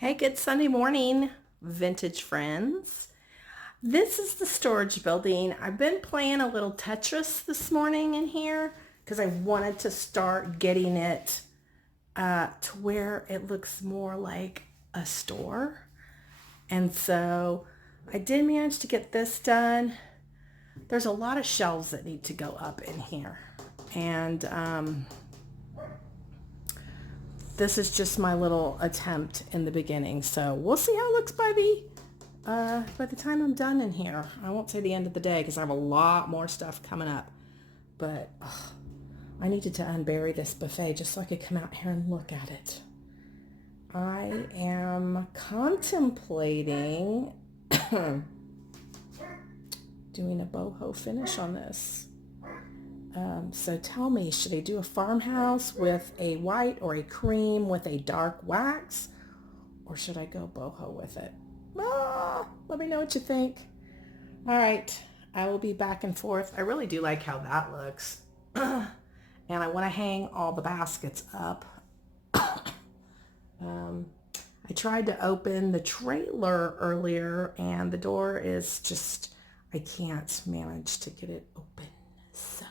Hey, good Sunday morning, vintage friends. This is the storage building. I've been playing a little Tetris this morning in here because I wanted to start getting it to where it looks more like a store. And so I did manage to get this done. There's a lot of shelves that need to go up in here. And this is just my little attempt in the beginning. So we'll see how it looks by the time I'm done in here. I won't say the end of the day because I have a lot more stuff coming up. But I needed to unbury this buffet just so I could come out here and look at it. I am contemplating doing a boho finish on this. So tell me, should I do a farmhouse with a white or a cream with a dark wax? Or should I go boho with it? Let me know what you think. All right, I will be back and forth. I really do like how that looks. And I want to hang all the baskets up. I tried to open the trailer earlier and the door is just, I can't manage to get it open. So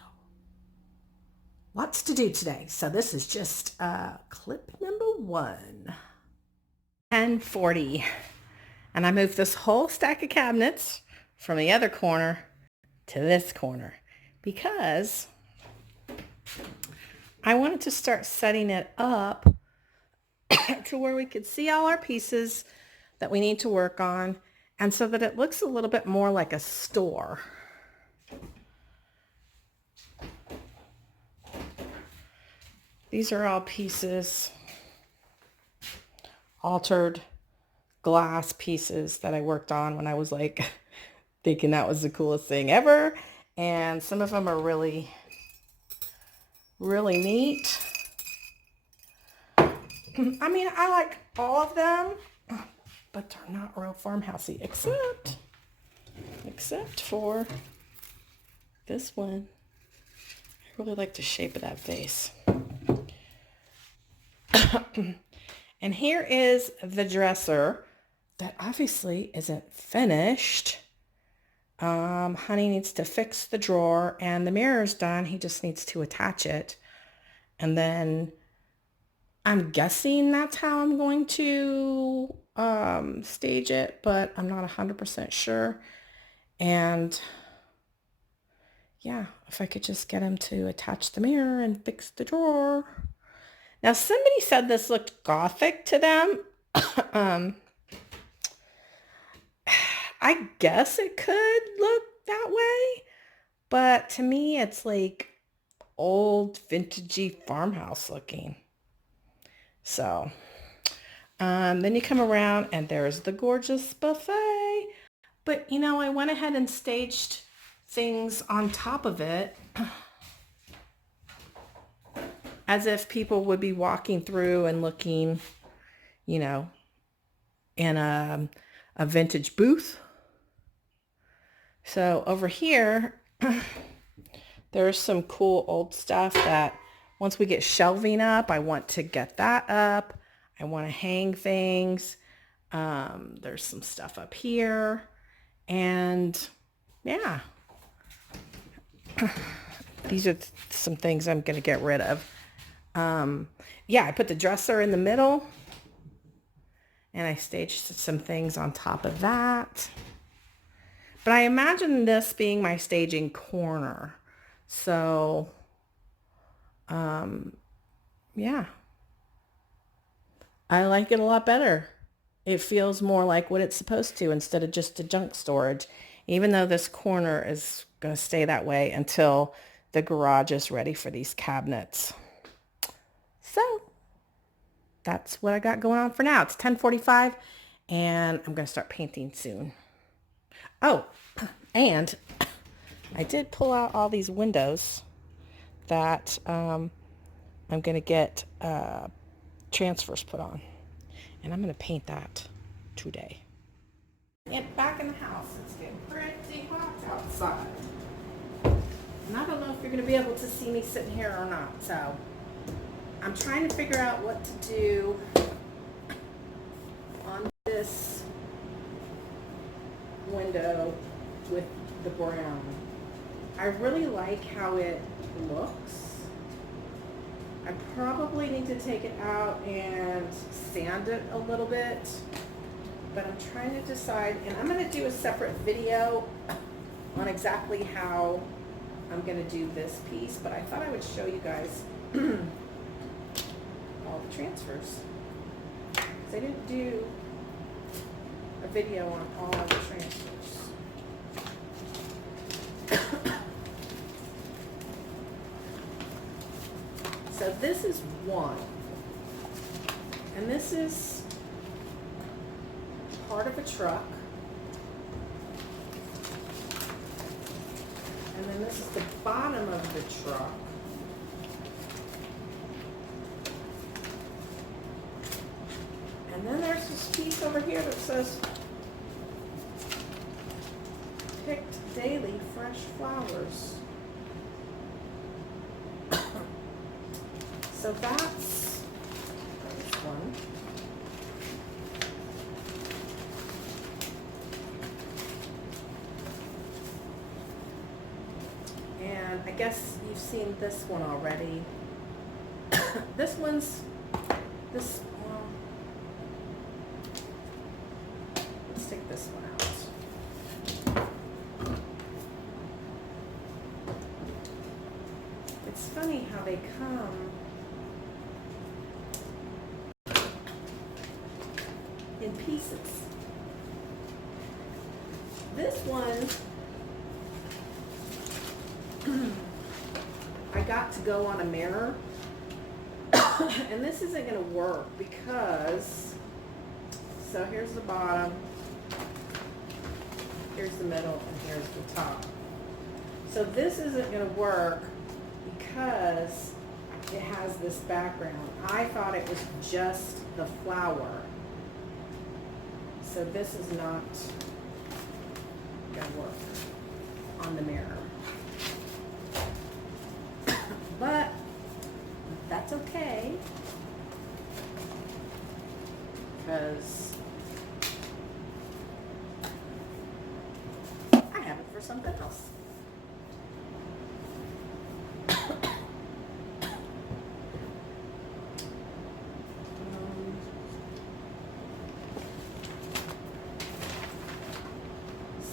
lots to do today. So this is just clip number 1. 10:40. And I moved this whole stack of cabinets from the other corner to this corner because I wanted to start setting it up to where we could see all our pieces that we need to work on and so that it looks a little bit more like a store. These are all pieces, altered glass pieces that I worked on when I was like thinking that was the coolest thing ever. And some of them are really, really neat. I mean, I like all of them, but they're not real farmhousey, except for this one. I really like the shape of that vase. And here is the dresser that obviously isn't finished. Honey needs to fix the drawer and the mirror's done. He just needs to attach it. And then I'm guessing that's how I'm going to stage it, but I'm not 100% sure. And yeah, if I could just get him to attach the mirror and fix the drawer. Now, somebody said this looked gothic to them. I guess it could look that way, but to me, it's like old vintagey farmhouse looking. So, then you come around and there's the gorgeous buffet. But, you know, I went ahead and staged things on top of it as if people would be walking through and looking, you know, in a vintage booth. So over here, there's some cool old stuff that once we get shelving up, I want to get that up. I want to hang things. There's some stuff up here. And yeah, these are some things I'm going to get rid of. Yeah, I put the dresser in the middle and I staged some things on top of that. But I imagine this being my staging corner. So, yeah, I like it a lot better. It feels more like what it's supposed to instead of just a junk storage, even though this corner is going to stay that way until the garage is ready for these cabinets. So that's what I got going on for now. It's 10:45 and I'm going to start painting soon. Oh, and I did pull out all these windows that I'm going to get transfers put on. And I'm going to paint that today. And back in the house, it's getting pretty hot outside. And I don't know if you're going to be able to see me sitting here or not. So I'm trying to figure out what to do this window with the brown. I really like how it looks. I probably need to take it out and sand it a little bit, but I'm trying to decide, and I'm going to do a separate video on exactly how I'm going to do this piece, but I thought I would show you guys all the transfers. Because I didn't do a video on all of the transfers. So this is one, and this is part of a truck, and then this is the bottom of the truck, and then there's this piece over here that says picked daily fresh flowers. So that's this one. And I guess you've seen this one already. This one's, let's take this one out. It's funny how they come in pieces. This one I got to go on a mirror, and this isn't going to work because, so here's the bottom, here's the middle, and here's the top. So this isn't going to work because it has this background. I thought it was just the flower. So this is not going to work on the mirror. But that's okay, because I have it for something else.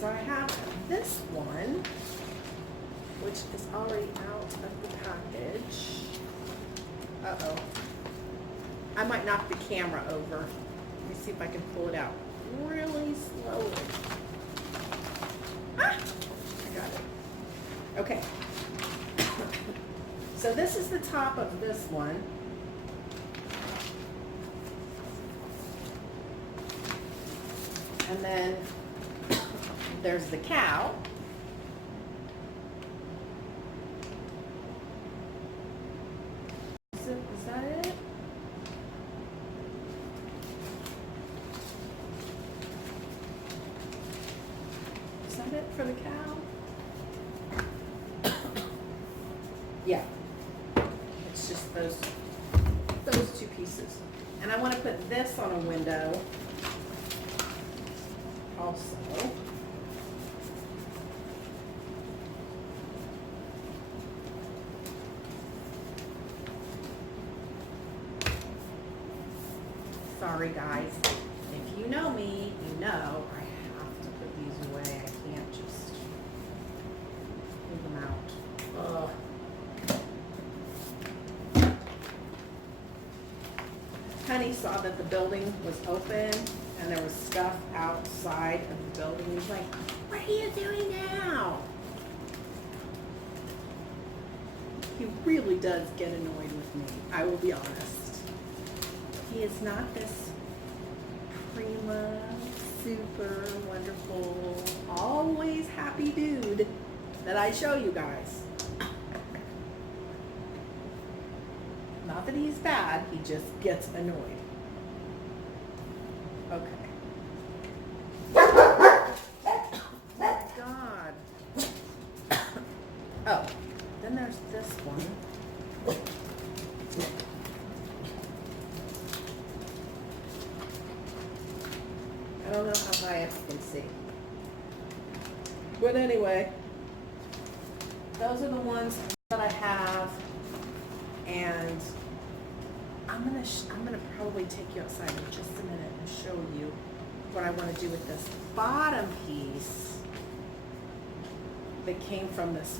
So I have this one, which is already out of the package. Uh-oh. I might knock the camera over. Let me see if I can pull it out really slowly. Ah! I got it. Okay. So this is the top of this one. And then there's the cow. Is that it? Is that it for the cow? Yeah. It's just those two pieces. And I want to put this on a window also. Sorry guys, if you know me, you know I have to put these away. I can't just pull them out. Ugh. Honey saw that the building was open and there was stuff outside of the building. He's like, what are you doing now? He really does get annoyed with me, I will be honest. He is not this prima, super wonderful, always happy dude that I show you guys. Not that he's bad, he just gets annoyed. Okay. Oh my God. Oh, then there's this one. high as you can see. But anyway, those are the ones that I have, and I'm gonna probably take you outside in just a minute and show you what I want to do with this bottom piece that came from this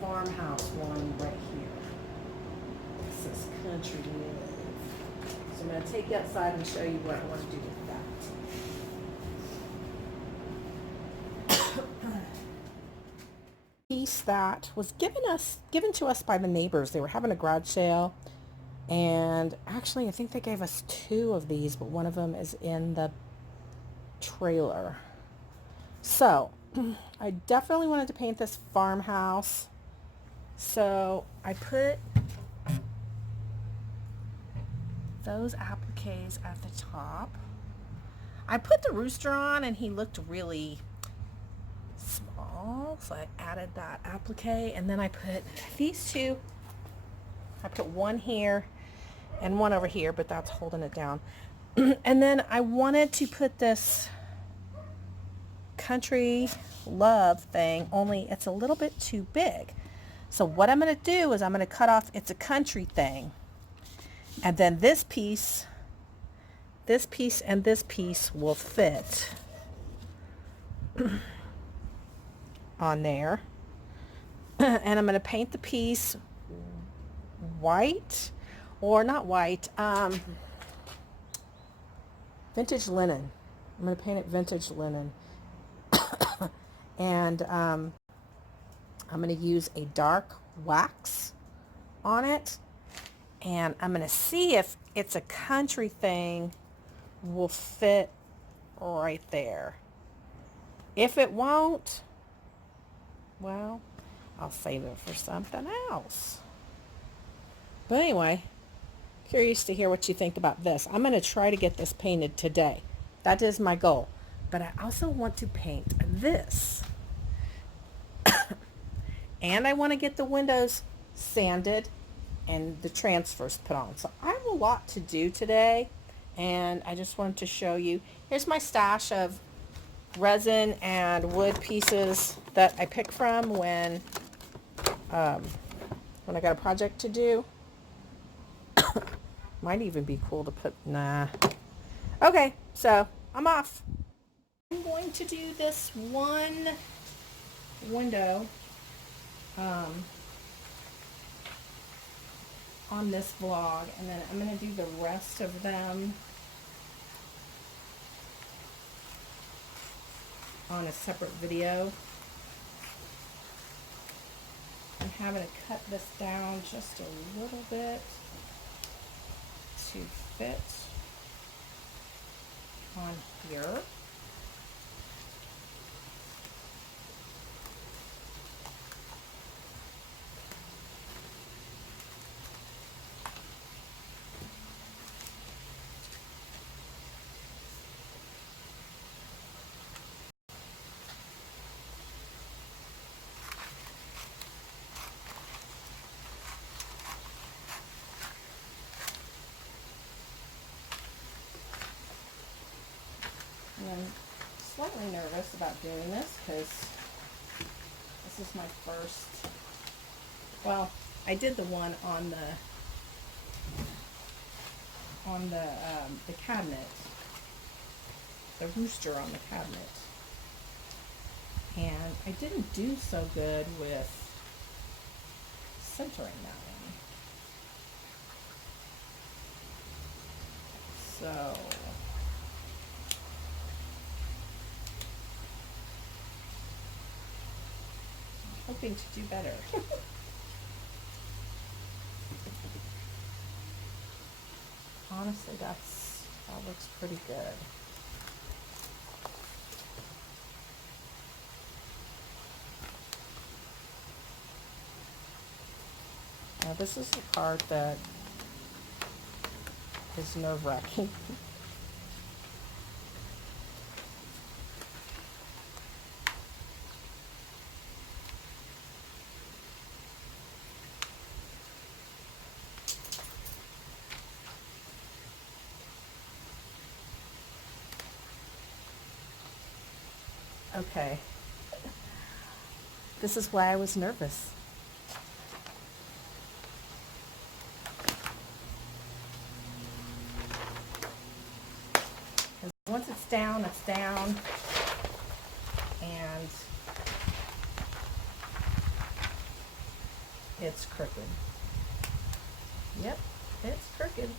Farmhouse one right here. This is Country Live. So I'm going to take you outside and show you what I want to do with that. Piece that was given to us by the neighbors. They were having a garage sale, and actually I think they gave us 2 of these, but one of them is in the trailer. So I definitely wanted to paint this farmhouse, so I put those appliques at the top. I put the rooster on and he looked really small, so I added that applique, and then I put these 2. I put one here and one over here, but that's holding it down. And then I wanted to put this Country Love thing, only it's a little bit too big. So what I'm going to do is I'm going to cut off, it's a country thing, and then this piece, and this piece will fit on there. And I'm going to paint the piece white, or not white, vintage linen. I'm going to paint it vintage linen. And I'm going to use a dark wax on it, and I'm going to see if it's a country thing will fit right there. If it won't, well, I'll save it for something else. But anyway, curious to hear what you think about this. I'm going to try to get this painted today. That is my goal. But I also want to paint this. And I want to get the windows sanded and the transfers put on. So I have a lot to do today, and I just wanted to show you. Here's my stash of resin and wood pieces that I pick from when I got a project to do. Might even be cool to put, nah. Okay, so I'm off. I'm going to do this one window on this vlog, and then I'm going to do the rest of them on a separate video. I'm having to cut this down just a little bit to fit on here. And I'm slightly nervous about doing this because this is my first, well, I did the one on the cabinet, the rooster on the cabinet, and I didn't do so good with centering that one. So hoping to do better. Honestly, that looks pretty good. Now this is the part that is nerve-wracking. Okay. This is why I was nervous. Once it's down, and it's crooked. Yep, it's crooked.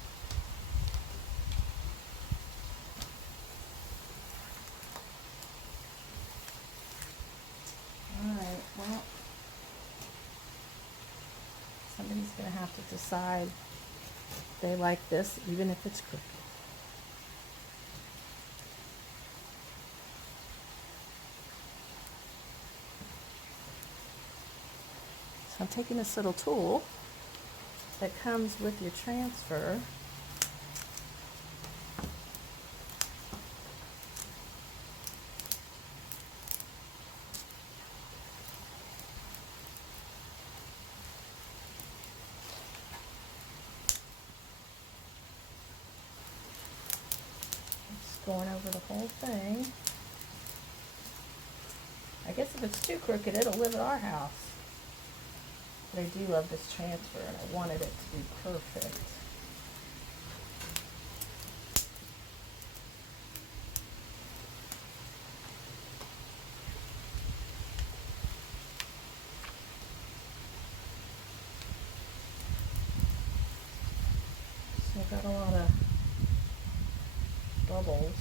Alright, well, somebody's going to have to decide if they like this, even if it's crooked. So I'm taking this little tool that comes with your transfer. Just going over the whole thing. I guess if it's too crooked, it'll live at our house. But I do love this transfer, and I wanted it to be perfect. So I've got a lot of bubbles.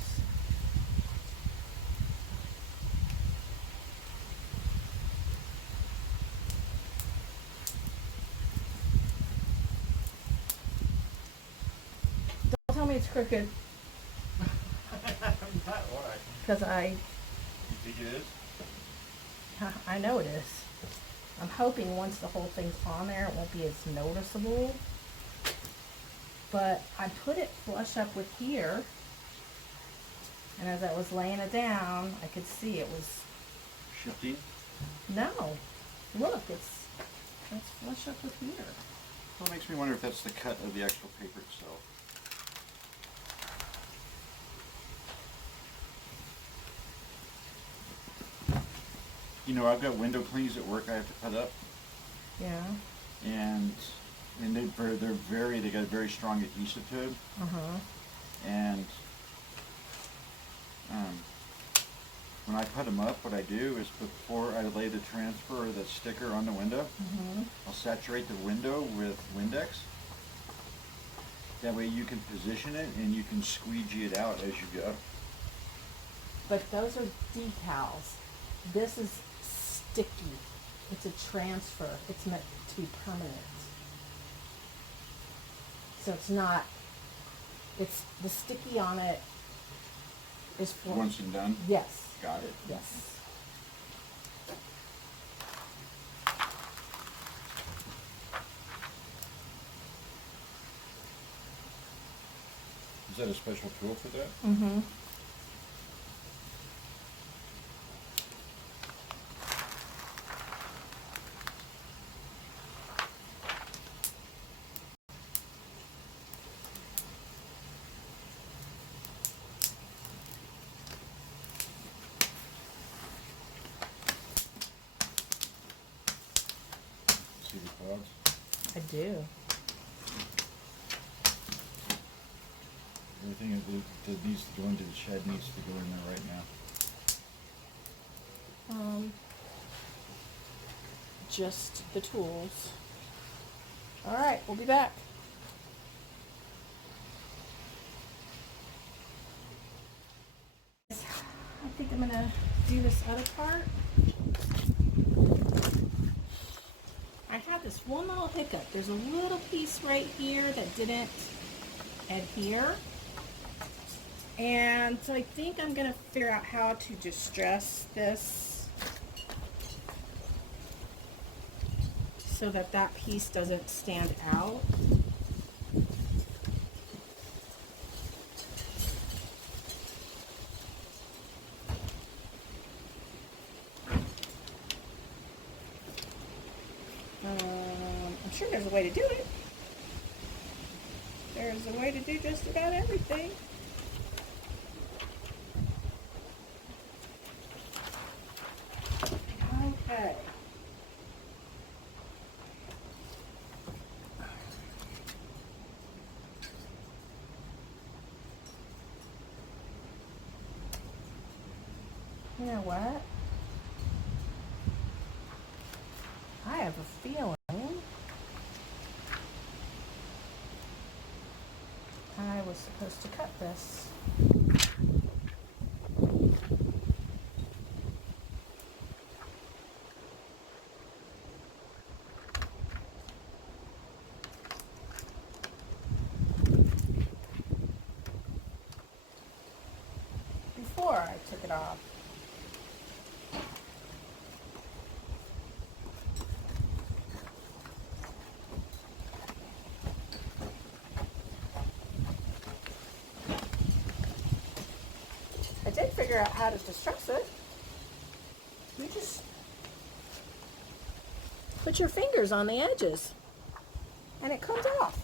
Don't tell me it's crooked. Why? Because You think it is? I know it is. I'm hoping once the whole thing's on there, it won't be as noticeable. But I put it flush up with here, and as I was laying it down, I could see it was Shifting? no. Look, it's flush up with here. Well, it makes me wonder if that's the cut of the actual paper itself. You know, I've got window clings at work I have to put up, Yeah. and they got a very strong adhesive to it, and when I put them up, what I do is before I lay the transfer or the sticker on the window, I'll saturate the window with Windex. That way you can position it and you can squeegee it out as you go. But those are decals. This is sticky. It's a transfer. It's meant to be permanent. So it's not, it's the sticky on it is for... Once and done? Yes. Got it. Yes. Is that a special tool for that? Mm-hmm. See the clouds? I do. Everything that needs to go into the shed needs to go in there right now. Just the tools. All right, we'll be back. I think I'm gonna do this other part. I had this one little hiccup. There's a little piece right here that didn't adhere. And so I think I'm gonna figure out how to distress this so that that piece doesn't stand out. I'm sure there's a way to do it. There's a way to do just about everything. Okay. You know what? I have a feeling I was supposed to cut this. Before I took it off. I did figure out how to distress it. You just put your fingers on the edges and it comes off.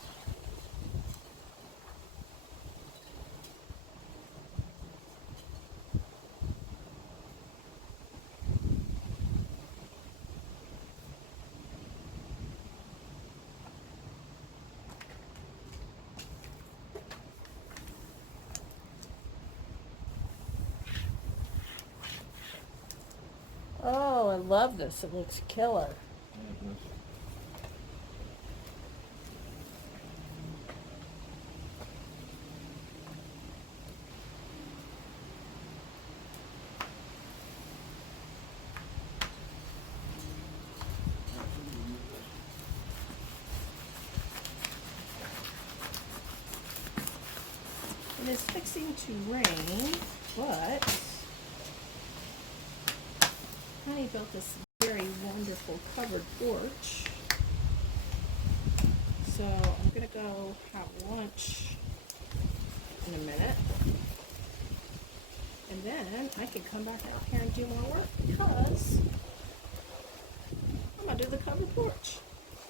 Oh, I love this. It looks killer. It is fixing to rain, but Honey built this very wonderful covered porch. So I'm gonna go have lunch in a minute. And then I can come back out here and do more work because I'm gonna do the covered porch.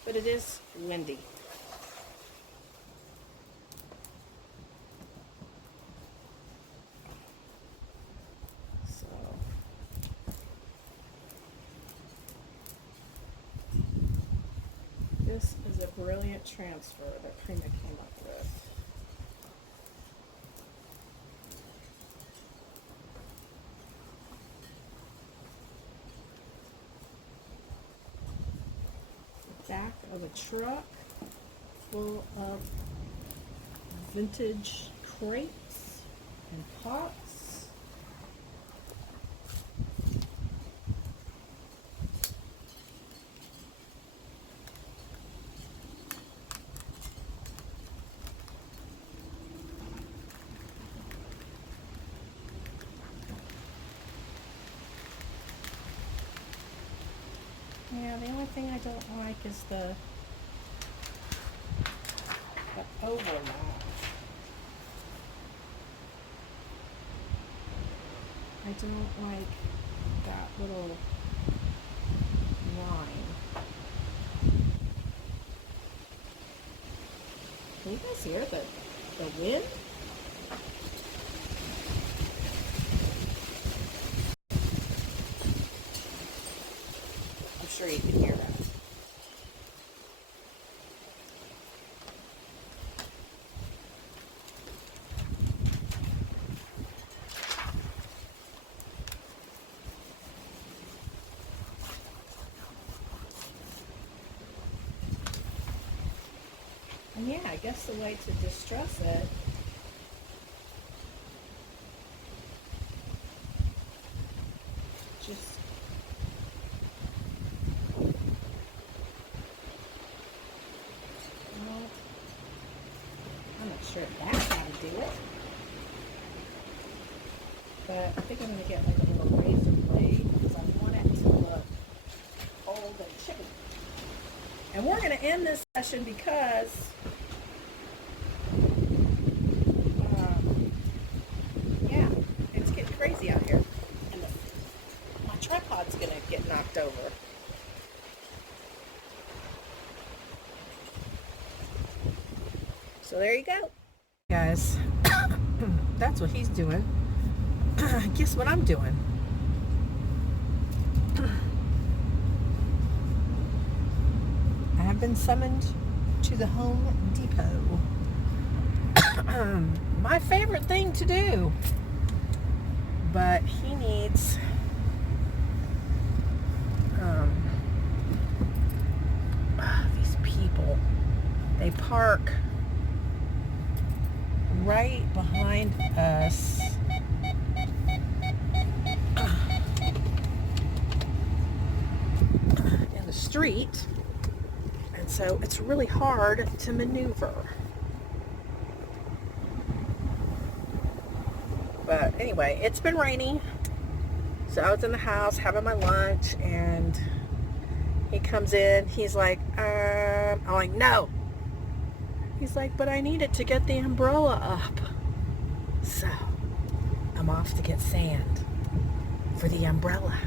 But it is windy. So this is a brilliant transfer that Prima came up with. Back of a truck full of vintage crates and pots. Yeah, the only thing I don't like is the overlap. I don't like that little line. Can you guys hear the wind? I'm sure you can hear that. And yeah, I guess the way to distress it just well, I'm not sure if that's how to do it. But I think I'm going to get like a little razor blade because I want it to look old and chippy. And we're going to end this session because yeah, it's getting crazy out here. And my tripod's going to get knocked over. So there you go. Guys, that's what he's doing. Guess what I'm doing? I've been summoned to the Home Depot. My favorite thing to do. But he needs these people. They park right behind us. In the street. And so it's really hard to maneuver. But anyway, it's been raining. So I was in the house having my lunch and he comes in. He's like, I'm like, no. He's like, but I need it to get the umbrella up. So I'm off to get sand for the umbrella.